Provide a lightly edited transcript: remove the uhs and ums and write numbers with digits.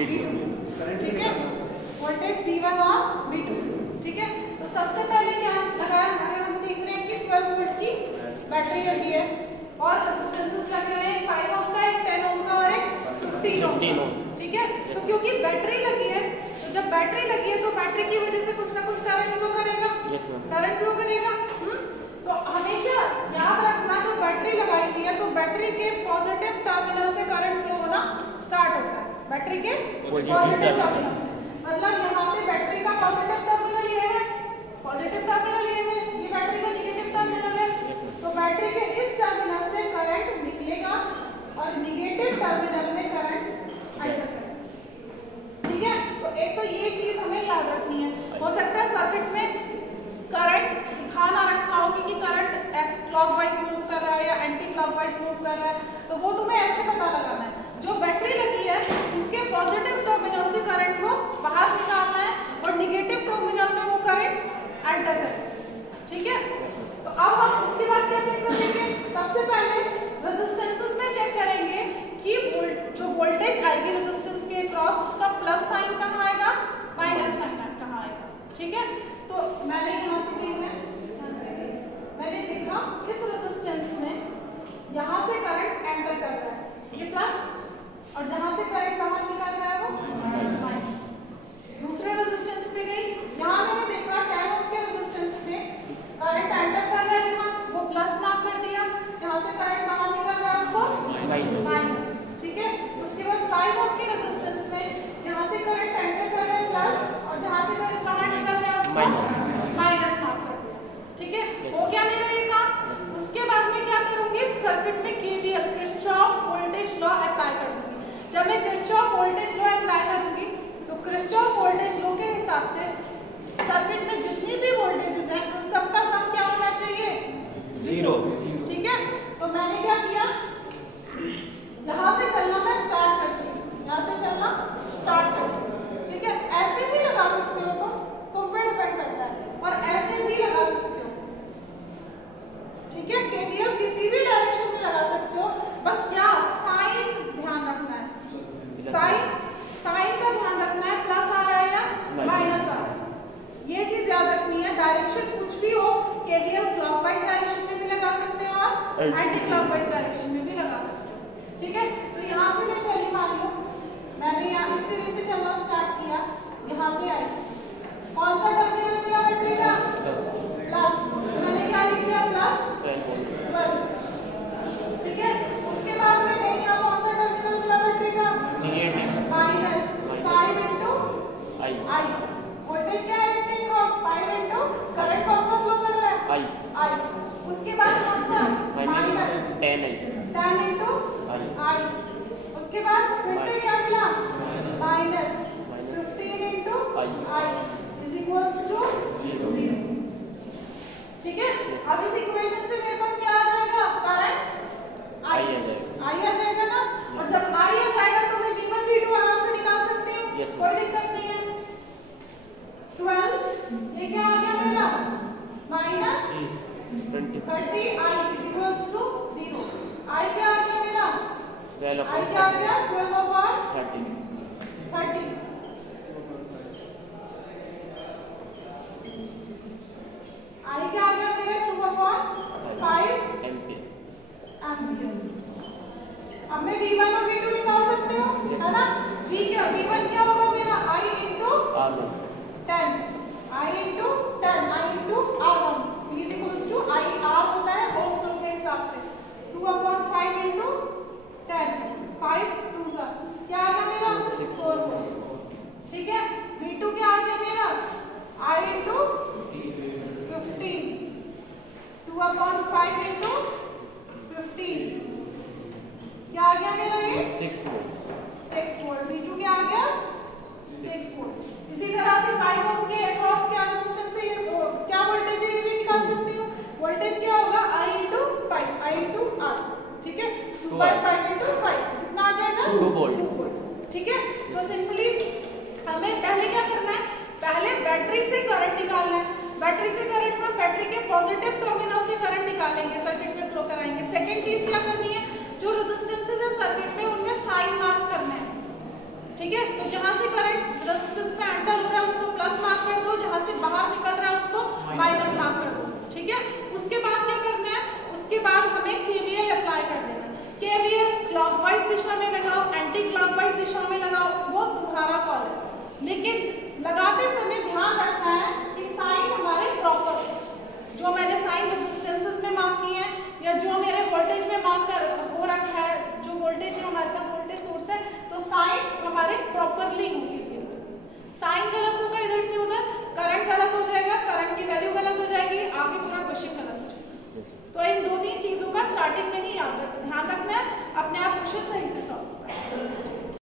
V2, ठीक है, voltage V1 और V2, ठीक है। तो सबसे पहले क्या लगाया हमारे, हम देख रहे हैं कि 12 वोल्ट की बैटरी लगी है और रेजिस्टेंसेस लगे हुए हैं, 5 ओम का, एक 10 ओम का और एक 15 ओम, ठीक है। तो क्योंकि बैटरी लगी है, तो जब बैटरी लगी है तो बैटरी की वजह से कुछ ना कुछ करंट फ्लो करेगा, करंट फ्लो करेगा। तो हमेशा याद रखना, जब बैटरी लगाई गई है तो बैटरी के पॉजिटिव टर्मिनल से करंट फ्लो होना स्टार्ट होता है, बैटरी के पॉजिटिव टर्मिनल से। मतलब यहाँ पे बैटरी का पॉजिटिव टर्मिनल ये है, पॉजिटिव टर्मिनल ये है, ये बैटरी का नेगेटिव टर्मिनल है। तो बैटरी के इस टर्मिनल से करंट निकलेगा और नेगेटिव टर्मिनल में करंट एंटर करेगा, ठीक है। तो एक तो ये चीज हमें याद रखनी है। हो सकता है सर्किट में करंट दिखा ना रखा हो कि करंट एस क्लॉकवाइज मूव कर रहा है या एंटी क्लॉकवाइज मूव कर रहा है, तो वो तुम्हें ऐसे पता लगाना है। जो बैटरी लगी है उसके पॉजिटिव टर्मिनल से करंट को बाहर निकालना है और नेगेटिव टर्मिनल में वो करंट एंटर करेगा, ठीक है। तो अब हम उसके बाद क्या चेक करेंगे, सबसे पहले रेजिस्टेंसेस में चेक करेंगे कि जो वोल्टेज आएगी रेजिस्टेंस के क्रॉस, उसका प्लस साइन कहाँ आएगा, माइनस साइन कहाँ आएगा, ठीक है। तो मैंने यहाँ से मैंने देखा इस रेजिस्टेंस में यहाँ से करंट एंटर कर रहा है, ये प्लस, और जहाँ से करंट बाहर निकल रहा है वो माइनस। दूसरे रेजिस्टेंस पे गई, यहाँ मैंने देखा 10 ओम के रेजिस्टेंस में करंट एंटर कर रहा है, जहाँ वो प्लस मार्क कर दिया, जहाँ से करंट बाहर निकल रहा है उसको माइनस, ठीक है। उसके बाद 5 ओम के रेजिस्टेंस में जहाँ से करंट एंटर कर रहा है प्लस, और जहाँ से करंट बाहर निकल रहा है उसको माइनस मार्क कर दिया, ठीक है। हो गया मेरा ये काम। उसके बाद में क्या करूंगी, सर्किट में KVL Kirchhoff voltage law apply कर दूंगी। जब मैं किरचॉफ वोल्टेज लॉ अप्लाई करूंगी तो किरचॉफ वोल्टेज लॉ के हिसाब से सर्किट में जितनी भी वोल्टेजेस हैं उन सबका सम क्या होना चाहिए, 0, ठीक है। तो मैंने क्या किया, यहाँ से चलना मैं स्टार्ट करती हूँ, यहाँ से चलना स्टार्ट करती हूँ, ठीक है। ऐसे भी लगा सकते हो तुम पे डिपेंड करता है, और ऐसे भी लगा सकते हो, ठीक है। KVL किसी भी डायरेक्शन में लगा सकते हो, बस क्या साइन ध्यान रखना है, साइन का ध्यान रखना है, प्लस आ रहा है या माइनस आ रहा है, ये चीज याद रखनी है। डायरेक्शन कुछ भी हो, KVL क्लॉकवाइज डायरेक्शन में भी लगा सकते हो और एंटी क्लॉकवाइज डायरेक्शन में भी लगा सकते हो, ठीक है। तो यहाँ से मैं चली, मान लो मैंने यहाँ इस सिरे से चलना स्टार्ट किया, यहाँ पे आई, कौन सा टर्मिनल मिला बैटरी का, प्लस, मैंने क्या लिख दिया, प्लस 12, ठीक है। उसके बाद में गई, यहाँ कौन सा टर्मिनल मिला बैटरी का, माइनस 5 इंटू आई, वोल्टेज क्या है इसके क्रॉस, 5 इंटू करंट कौन सा फ्लो कर रहा है, आई। उसके बाद कौन सा, माइनस 10 इंटू आई। उसके बाद फिर से क्या मिला, minus 15 into I is equals to 0, ठीक है। अब इस इक्वेशन से मेरे पास क्या आ जाएगा, करंट आई आ जाएगा ना। और जब आई आ जाएगा तो मैं V1 V2 आराम से निकाल सकती हूँ, कोई दिक्कत नहीं है। 12 ये क्या आ गया मेरा, minus 30 I is equals to 0। I क्या आ गया मेरा, आई क्या आ गया, 12/30। आई क्या आ गया मेरा, 2/5 एम्पियर। अब मैं V1 और V2 निकाल सकते हो, है ना। V1 क्या होगा मेरा, I into 10, I into R1 is equals to I, R होता है ओम्स लॉ के हिसाब से, 2/5 इंटू 10, 5 2 क्या आ गया मेरा, 4, ठीक है। V2 क्या आ गया मेरा, I इंटू 15, 2/5 इंटू 15 क्या आ गया मेरा, ये 6 वोल्ट। V2 क्या आ गया, 6 वोल्ट। इसी तरह से 5 ओम के अक्रॉस क्या रेजिस्टेंस है, क्या वोल्टेज है, ये भी निकाल सकती हूँ। वोल्टेज क्या होगा, I into 5, I into R, ठीक है। 2/5 इंटू 5 कितना आ जाएगा, 2 वोल्ट, ठीक है। तो सिंपली हमें पहले क्या करना है, पहले बैटरी से करंट निकालना है। बैटरी से करंट में बैटरी के पॉजिटिव टर्मिनल से करंट निकालेंगे, सर्किट में फ्लो कराएंगे। सेकंड चीज क्या